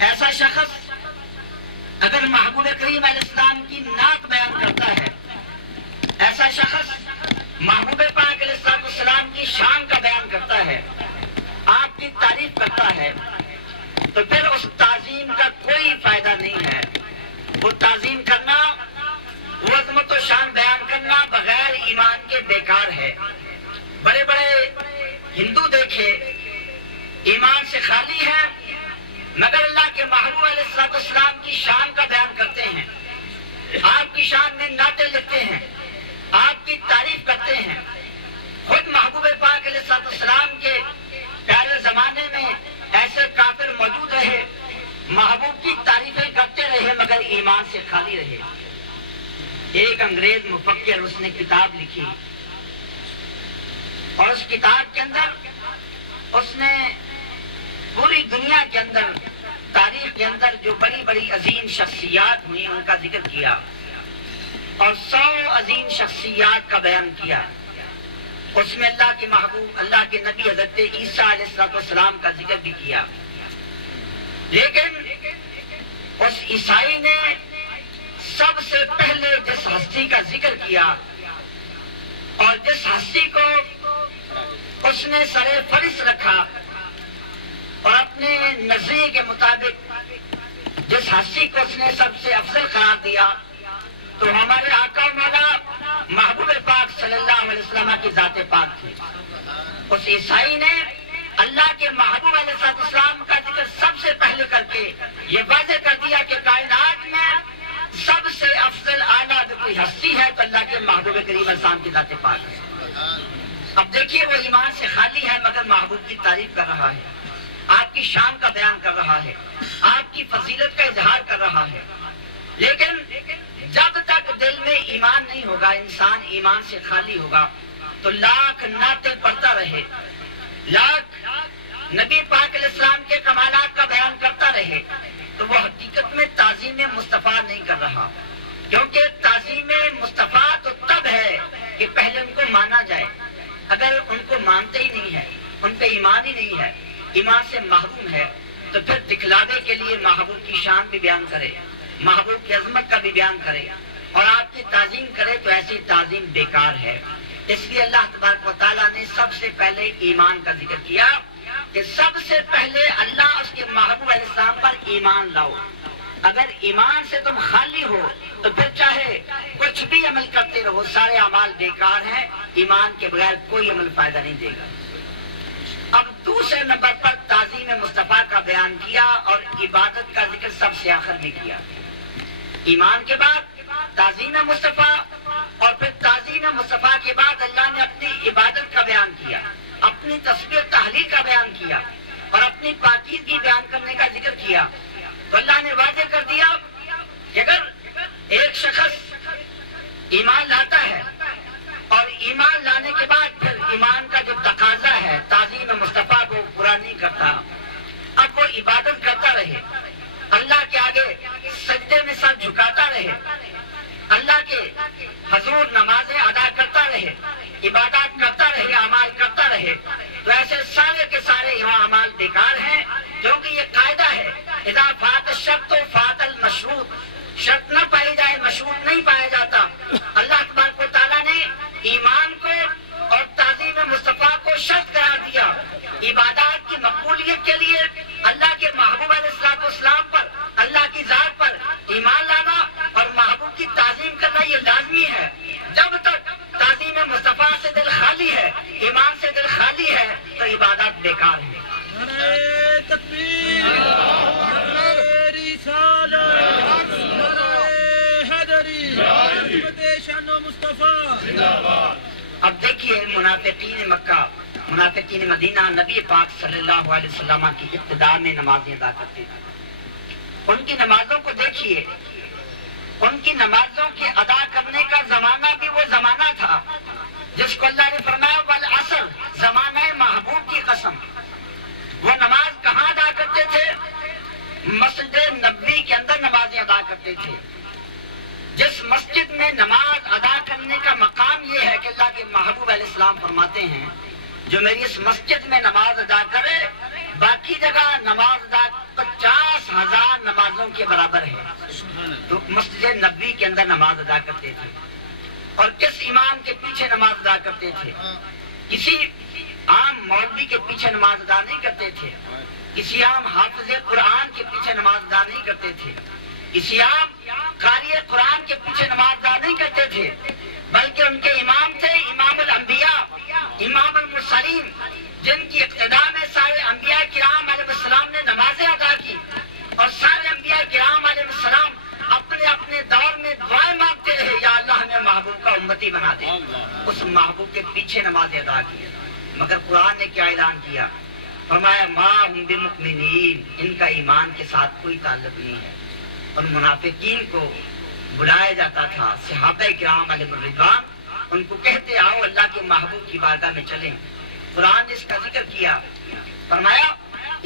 ایسا شخص اگر محبوب کریم علیہ السلام کی نعت بیان کرتا ہے، ایسا شخص محبوب پاک علیہ السلام کی شان کا بیان کرتا ہے، آپ کی تعریف کرتا ہے، تو پھر اس تعظیم کا کوئی فائدہ نہیں ہے۔ وہ تعظیم کرنا، وہ عظمت و شان بیان کرنا بغیر ایمان کے بیکار ہے۔ بڑے بڑے ہندو دیکھے ایمان سے خالی ہیں، مگر اللہ کے محبوب علیہ السلام کی شان کا بیان کرتے ہیں، آپ کی شان میں نعتیں لکھتے ہیں، آپ کی تعریف کرتے ہیں۔ خود محبوب پاک علیہ السلام کے پیارے زمانے میں ایسے کافر موجود رہے، محبوب کی تعریفیں کرتے رہے مگر ایمان سے خالی رہے۔ ایک انگریز مفکر، اس نے کتاب لکھی اور اس کتاب کے اندر اس نے پوری دنیا کے اندر، تاریخ کے اندر جو بڑی بڑی عظیم شخصیات ہوئی ان کا ذکر کیا اور 100 عظیم شخصیات کا بیان کیا۔ اس میں اللہ کے محبوب، اللہ کے نبی حضرت عیسیٰ علیہ السلام کا ذکر بھی کیا، لیکن اس عیسائی نے سب سے پہلے جس ہستی کا ذکر کیا اور جس ہستی کو اس نے سر فہرست رکھا اور اپنے نظریے کے مطابق جس ہستی کو اس نے سب سے افضل قرار دیا، تو ہمارے آقا و مولا محبوب پاک صلی اللہ علیہ وسلم کی ذات پاک تھی۔ اس عیسائی نے اللہ کے محبوب علیہ السلام کا ذکر سب سے پہلے کر کے یہ واضح کر دیا کہ کائنات میں سب سے افضل اعلیٰ کوئی ہستی ہے تو اللہ کے محبوب کریم علیہ السلام کی ذات پاک ہے۔ اب دیکھیے وہ ایمان سے خالی ہے مگر محبوب کی تعریف کر رہا ہے، آپ کی شان کا بیان کر رہا ہے، آپ کی فضیلت کا اظہار کر رہا ہے، لیکن جب تک دل میں ایمان نہیں ہوگا، انسان ایمان سے خالی ہوگا، تو لاکھ نعتیں پڑھتا رہے، لاکھ نبی پاک علیہ السلام کے کمالات کا بیان کرتا رہے، تو وہ حقیقت میں تعظیم مصطفیٰ نہیں کر رہا، کیونکہ تعظیم مصطفیٰ تو تب ہے کہ پہلے ان کو مانا جائے۔ اگر ان کو مانتے ہی نہیں ہے، ان پہ ایمان ہی نہیں ہے، ایمان سے محروم ہے، تو پھر دکھلاوے کے لیے محبوب کی شان بھی بیان کرے، محبوب کی عظمت کا بھی بیان کرے اور آپ کی تعظیم کرے، تو ایسی تعظیم بیکار ہے۔ اس لیے اللہ تبارک و تعالیٰ نے سب سے پہلے ایمان کا ذکر کیا کہ سب سے پہلے اللہ اس کے محبوب علیہ السلام پر ایمان لاؤ۔ اگر ایمان سے تم خالی ہو تو پھر چاہے کچھ بھی عمل کرتے رہو، سارے اعمال بیکار ہیں، ایمان کے بغیر کوئی عمل فائدہ نہیں دے گا۔ اب دوسرے نمبر پر تعظیم مصطفیٰ کا بیان کیا اور عبادت کا ذکر سب سے آخر میں کیا۔ ایمان کے بعد تعظیم مصطفیٰ اور پھر تعظیم مصطفیٰ کے بعد اللہ نے اپنی عبادت کا بیان کیا، اپنی تسبیح تحلیل کا بیان کیا اور اپنی پاکیزگی بیان کرنے کا ذکر کیا۔ تو اللہ نے واضح کر دیا کہ اگر ایک شخص ایمان لاتا ہے اور ایمان لانے کے بعد پھر ایمان کا جو تقاضا ہے تعظیم مصطفیٰ کو پورا نہیں کرتا، اب وہ عبادت کرتا رہے، اللہ کے آگے سجدے میں سر جھکاتا رہے، اللہ کے حضور نمازیں ادا کرتا رہے، عبادات کرتا رہے، اعمال کرتا رہے، تو ایسے سارے کے سارے یہاں اعمال بیکار ہیں، کیونکہ یہ قاعدہ ہے اذا فات الشرط فات المشروط، شرط نہ پائی جائے مشروط نہیں پایا جاتا۔ اللہ تبارک و تعالیٰ نے ایمان کو اور تعظیم مصطفیٰ کو شرط قرار دیا۔ عبادات کی مقبولیت کے لیے اللہ کے محبوب علیہ السلام پر، اللہ کی ذات پر ایمان لانا اور محبوب کی تعظیم کرنا یہ لازمی ہے۔ جب تک تعظیم مصطفیٰ سے دل خالی ہے، ایمان سے دل خالی ہے، تو عبادات بیکار ہیں۔ نعرہ تکبیر، نعرہ رسالت، نعرہ حیدری، عظمت شان و مصطفیٰ۔ اب دیکھیے منافقین مکہ، منافقین مدینہ نبی پاک صلی اللہ علیہ وسلم کی ابتدا میں نمازیں ادا کرتے تھے۔ ان کی نمازوں کو دیکھیے، ان کی نمازوں کے ادا کرنے کا زمانہ بھی وہ زمانہ تھا جس کو اللہ نے فرمایا والعصر، زمانہ محبوب کی قسم۔ وہ نماز کہاں ادا کرتے تھے؟ مسجد نبوی کے اندر نمازیں ادا کرتے تھے۔ جس مسجد میں نماز ادا کرنے کا مقام یہ ہے کہ اللہ کے محبوب علیہ السلام فرماتے ہیں جو میری اس مسجد میں نماز ادا کرے، باقی جگہ نماز ادا 50,000 کے برابر ہے تو مسجد نبوی کے اندر نماز ادا کرتے تھے، اور کس امام کے پیچھے نماز ادا کرتے تھے؟ کسی عام مولوی کے پیچھے نماز ادا نہیں کرتے تھے، کسی عام حافظ قرآن کے پیچھے نماز ادا نہیں کرتے تھے، کسی عام قاری قرآن کے پیچھے نماز ادا نہیں کرتے تھے، بلکہ ان کے امام تھے امام الانبیاء، امام المرسلین، جن کی اقتداء میں سارے انبیاء کرام علیہ السلام نے نمازیں ادا کی، اور سارے انبیاء کرام علیہ السلام اپنے اپنے دور میں دعائیں مانگتے رہے، یا اللہ ہمیں محبوب کا امتی بنا دے۔ اس محبوب کے پیچھے نمازیں ادا کی، مگر قرآن نے کیا اعلان کیا؟ فرمایا ما ہم بمؤمنین، ان کا ایمان کے ساتھ کوئی تعلق نہیں ہے۔ اور منافقین کو بلایا جاتا تھا، صحابہ کرام علیہ الرضوان ان کو کہتے آؤ اللہ کے محبوب کی بارگاہ میں چلیں۔ قرآن نے اس کا ذکر کیا، فرمایا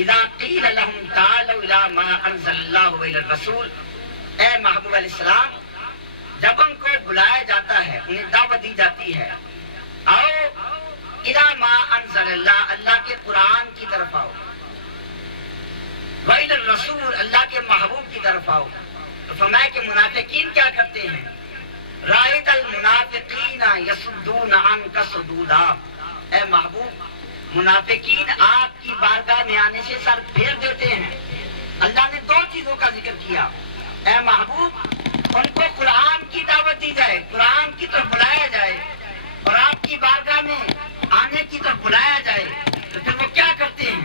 اذا قیل لهم تعالوا الى ما انزل اللہ والى الرسول، اے محبوب علیہ السلام جب ان کو بلایا جاتا ہے، انہیں دعوت دی جاتی ہے، آؤ الى ما انزل اللہ، اللہ کے قرآن کی طرف آؤ، والى الرسول، اللہ کے محبوب کی طرف آؤ، تو فرمایا کہ منافقین کیا کرتے ہیں؟ رأیت المنافقین یصدون عنک صدودا، اے محبوب منافقین آپ کی بارگاہ میں آنے سے سر پھیر دیتے ہیں۔ اللہ نے دو چیزوں کا ذکر کیا، اے محبوب ان کو قرآن کی دعوت دی جائے، قرآن کی طرف بلایا جائے، اور آپ کی بارگاہ میں آنے کی طرف بلایا جائے، تو پھر وہ کیا کرتے ہیں؟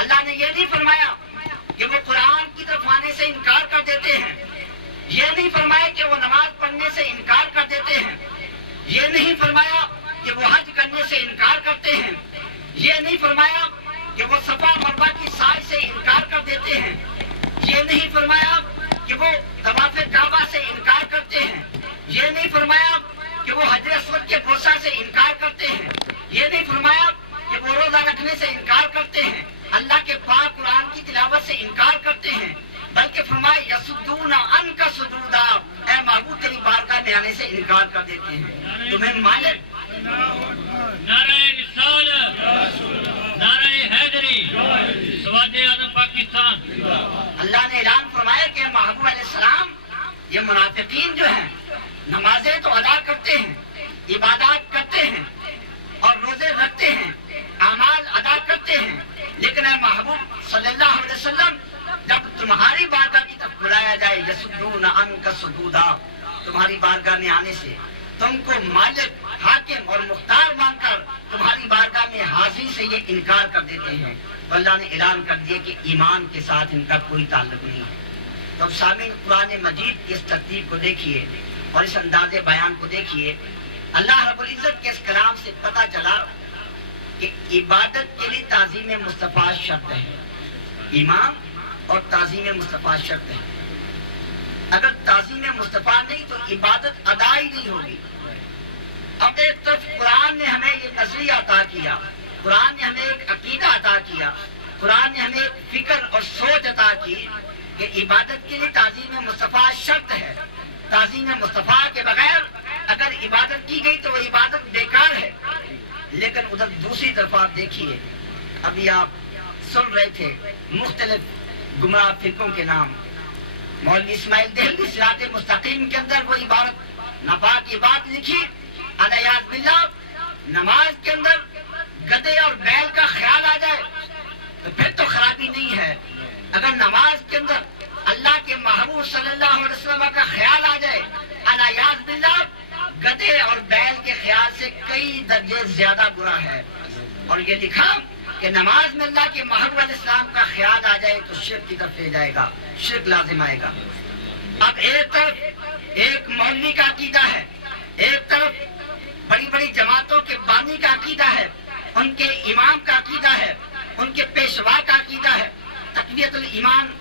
اللہ نے یہ نہیں فرمایا کہ وہ قرآن کی طرف آنے سے انکار کر دیتے ہیں، یہ نہیں فرمایا کہ وہ نماز پڑھنے سے انکار کر دیتے ہیں، یہ نہیں فرمایا کہ وہ حج کرنے سے انکار کرتے ہیں، یہ نہیں فرمایا کہ وہ صفا مروہ کی سعی سے انکار کر دیتے ہیں، یہ نہیں فرمایا کہ وہ طواف کعبہ سے انکار کرتے ہیں، یہ نہیں فرمایا کہ وہ حجر اسود کے بوسہ سے انکار کرتے ہیں، یہ نہیں فرمایا کہ وہ روزہ رکھنے سے انکار کرتے ہیں، اللہ کے پاک قرآن کی تلاوت سے انکار کرتے ہیں، بلکہ فرمایا یصدون عنک صدودا، اے محبوب تیری بارگاہ میں آنے سے انکار کر دیتے ہیں۔ تمہیں مالک نعرہ رسالت، نعرہ حیدری، سواد اعظم پاکستان۔ اللہ نے اعلان فرمایا کہ محبوب علیہ السلام یہ منافقین جو ہیں نمازیں تو ادا کرتے ہیں، عبادات کرتے ہیں اور روزے رکھتے ہیں، اعمال ادا کرتے ہیں، لیکن اے محبوب صلی اللہ علیہ وسلم جب تمہاری بارگاہ کی طرف بلایا جائے یصدون عنک صدودا، تمہاری بارگاہ میں آنے سے تم کو مالک، حاکم اور مختار مان کر تمہاری بارگاہ میں حاضری سے یہ انکار کر دیتے ہیں، تو اللہ نے اعلان کر دیا کہ ایمان کے ساتھ ان کا کوئی تعلق نہیں ہے۔ تو اب سامعین قرآن مجید کی اس ترتیب کو دیکھیے اور اس انداز بیان کو دیکھیے، اللہ رب العزت کے اس کلام سے پتہ چلا کہ عبادت کے لیے تعظیم مصطفیٰ شرط ہے، ایمان اور تعظیم مصطفیٰ شرط ہے۔ اگر تعظیم مصطفیٰ نہیں تو عبادت ادا ہی نہیں ہوگی۔ اب ایک طرف قرآن نے ہمیں یہ نظریہ عطا کیا، قرآن نے ہمیں ایک عقیدہ عطا کیا، قرآن نے ہمیں ایک فکر اور سوچ عطا کی کہ عبادت کے لیے تعظیم مصطفیٰ شرط ہے، تعظیم مصطفیٰ کے بغیر اگر عبادت کی گئی تو وہ عبادت بیکار ہے۔ لیکن ادھر دوسری طرف آپ دیکھیے، ابھی آپ سن رہے تھے مختلف گمراہ فرقوں کے نام، مولوی اسماعیل دہلوی صراط مستقیم کے اندر وہ عبارت ناپاک عبادت لکھی، علیاذ باللہ، نماز کے اندر گدے اور بیل کا خیال آ جائے تو پھر تو خرابی نہیں ہے، اگر نماز کے اندر اللہ کے محبوب صلی اللہ علیہ وسلم کا خیال آ جائے، علیاذ باللہ، گدے اور بیل کے خیال سے کئی درجے زیادہ برا ہے۔ اور یہ لکھا کہ نماز میں اللہ کے محبوب علیہ السلام کا خیال آ جائے تو شرک کی طرف لے جائے گا، شرک لازم آئے گا۔ اب ایک طرف ایک مولوی کا عقیدہ ہے، ایک طرف بڑی بڑی جماعتوں کے بانی کا عقیدہ ہے، ان کے امام کا عقیدہ ہے، ان کے پیشوا کا عقیدہ ہے۔ تقویت الایمان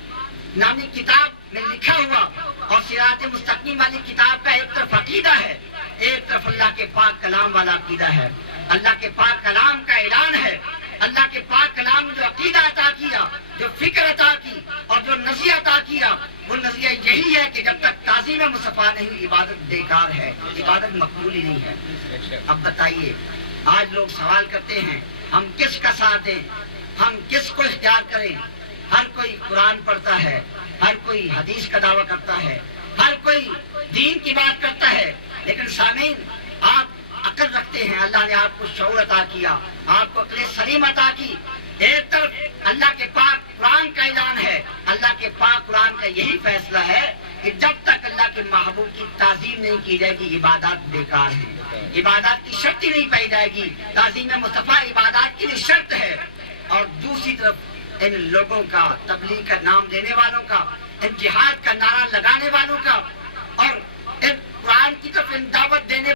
نامی کتاب میں لکھا ہوا اور صراط مستقیم والی کتاب کا ایک طرف عقیدہ ہے، ایک طرف اللہ کے پاک کلام والا عقیدہ ہے۔ اللہ کے پاک کلام کا اعلان ہے، اللہ کے پاک کلام نے جو عقیدہ عطا کیا، جو فکر عطا کی اور جو نظریہ عطا کیا، وہ نظریہ یہی ہے کہ جب تک تعظیم مصطفیٰ نہیں عبادت بیکار ہے، عبادت مقبول ہی نہیں ہے۔ اب بتائیے، آج لوگ سوال کرتے ہیں ہم کس کا ساتھ دیں، ہم کس کو اختیار کریں؟ ہر کوئی قرآن پڑھتا ہے، ہر کوئی حدیث کا دعویٰ کرتا ہے، ہر کوئی دین کی بات کرتا ہے، لیکن سامعین آپ عقل رکھتے ہیں، اللہ نے آپ کو شعور عطا کیا، آپ کو عقل سلیم عطا کی۔ ایک طرف اللہ کے پاک قرآن کا اعلان ہے، اللہ کے پاک قرآن کا یہی فیصلہ ہے کہ جب تک اللہ کے محبوب کی تعظیم نہیں کی جائے گی عبادات بیکار ہیں، عبادات کی شرط ہی نہیں پائی جائے گی۔ تعظیم مصطفیٰ عبادات کی شرط ہے۔ اور دوسری طرف ان لوگوں کا، تبلیغ کا نام دینے والوں کا، ان جہاد کا نعرہ لگانے والوں کا، اور ان قرآن کی طرف ان دعوت دینے